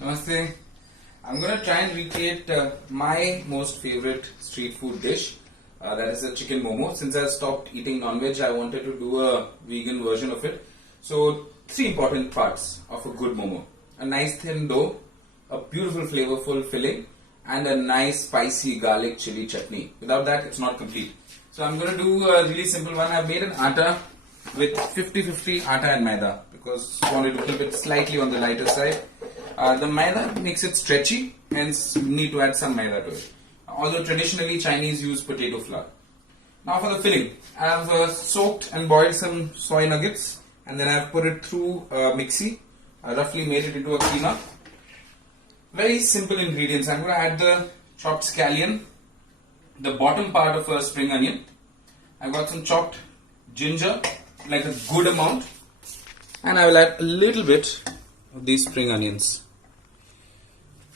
Namaste. I'm going to try and recreate my most favorite street food dish. That is a chicken momo. Since I stopped eating non-veg, I wanted to do a vegan version of it. So, three important parts of a good momo. A nice thin dough, a beautiful flavorful filling, and a nice spicy garlic chili chutney. Without that, it's not complete. So, I'm going to do a really simple one. I've made an atta with 50-50 atta and maida because I wanted to keep it slightly on the lighter side. The maida makes it stretchy, hence you need to add some maida to it. Although traditionally Chinese use potato flour. Now for the filling, I have soaked and boiled some soy nuggets and then I have put it through a mixie. I roughly made it into a keema. Very simple ingredients. I'm going to add the chopped scallion, the bottom part of a spring onion. I've got some chopped ginger, like a good amount, and I will add a little bit of these spring onions.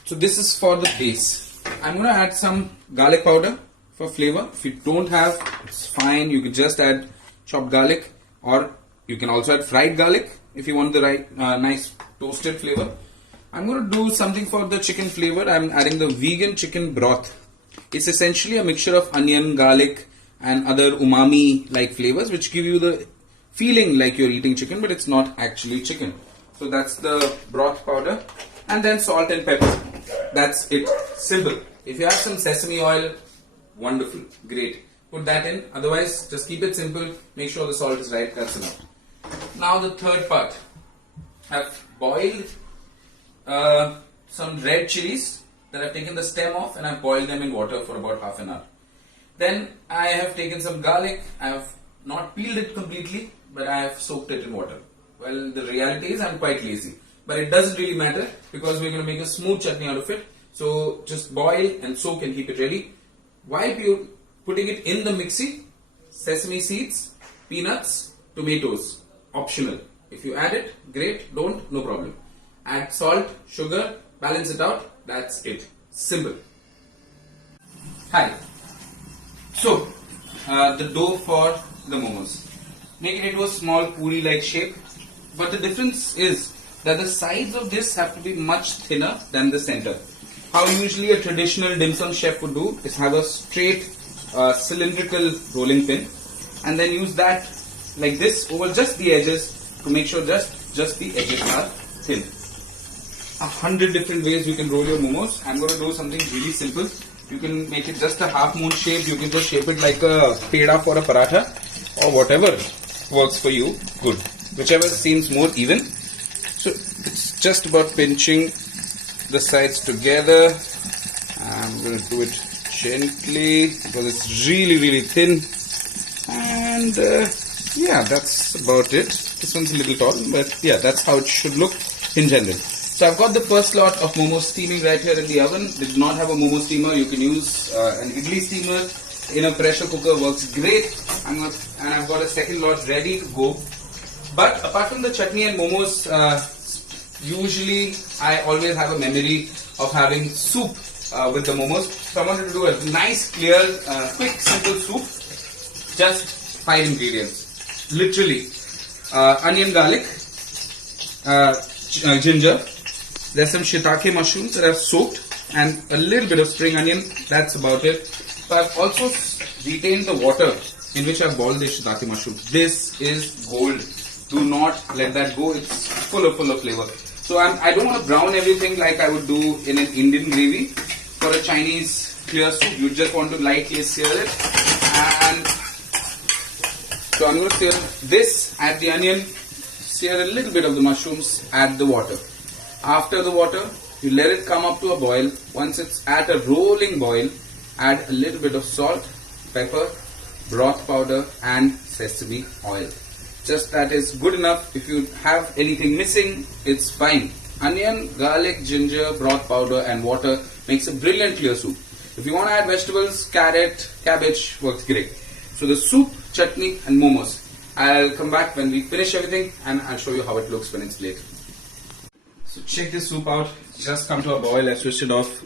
So this is for the base. I'm going to add some garlic powder for flavor. If you don't have, it's fine. You can just add chopped garlic, or you can also add fried garlic if you want the right nice toasted flavor. I'm going to do something for the chicken flavor. I'm adding the vegan chicken broth. It's essentially a mixture of onion, garlic, and other umami like flavors which give you the feeling like you're eating chicken, but it's not actually chicken. So that's the broth powder, and then salt and pepper. That's it. Simple. If you have some sesame oil, wonderful, great. Put that in. Otherwise, just keep it simple. Make sure the salt is right. That's enough. Now the third part. I've boiled some red chilies that I've taken the stem off and I've boiled them in water for about half an hour. Then I have taken some garlic. I have not peeled it completely, but I have soaked it in water. Well, the reality is I'm quite lazy. But it doesn't really matter because we're going to make a smooth chutney out of it. So just boil and soak and keep it ready. While you're putting it in the mixie, sesame seeds, peanuts, tomatoes, optional. If you add it, great. Don't, no problem. Add salt, sugar, balance it out. That's it. Simple. Hi. So, the dough for the momos. Make it into a small puri-like shape. But the difference is that the sides of this have to be much thinner than the center. How usually a traditional dim sum chef would do is have a straight cylindrical rolling pin and then use that like this over just the edges to make sure just the edges are thin. 100 different ways you can roll your momos. I'm going to do something really simple. You can make it just a half moon shape. You can just shape it like a peda for a paratha or whatever works for you. Good. Whichever seems more even. So it's just about pinching the sides together. I'm going to do it gently because it's really thin. And yeah, that's about it. This one's a little tall, but yeah, that's how it should look in general. So I've got the first lot of momos steaming right here in the oven. Did not have a momo steamer. You can use an idli steamer in a pressure cooker. Works great. And I've got a second lot ready to go. But apart from the chutney and momos, usually I always have a memory of having soup with the momos. So I wanted to do a nice, clear, quick, simple soup. Just 5 ingredients. Literally, onion, garlic, ginger. There's some shiitake mushrooms that I've soaked and a little bit of spring onion. That's about it. So I've also retained the water in which I've boiled the shiitake mushrooms. This is gold. Do not let that go. It's full of flavor. So I don't want to brown everything like I would do in an Indian gravy. For a Chinese clear soup, you just want to lightly sear it. And so I'm going to sear this, add the onion, sear a little bit of the mushrooms, add the water. After the water, you let it come up to a boil. Once it's at a rolling boil, add a little bit of salt, pepper, broth powder and sesame oil. Just that is good enough. If you have anything missing, it's fine. Onion, garlic, ginger, broth powder and water makes a brilliant clear soup. If you want to add vegetables, carrot, cabbage, works great. So the soup, chutney and momos. I'll come back when we finish everything and I'll show you how it looks when it's plated. So check this soup out. Just come to a boil. I switched it off.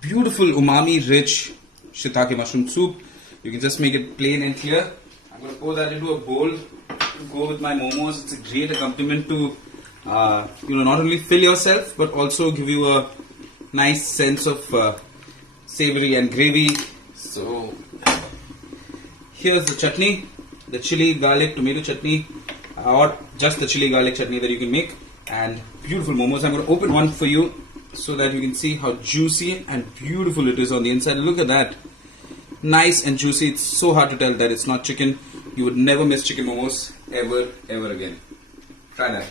Beautiful umami rich shiitake mushroom soup. You can just make it plain and clear. I'm going to pour that into a bowl to go with my momos. It's a great accompaniment to not only fill yourself but also give you a nice sense of savory and gravy. So here's the chutney, the chili garlic tomato chutney, or just the chili garlic chutney that you can make, and beautiful momos. I'm going to open one for you so that you can see how juicy and beautiful it is on the inside. Look at that, nice and juicy. It's so hard to tell that it's not chicken. You would never miss chicken momos ever again. Try that.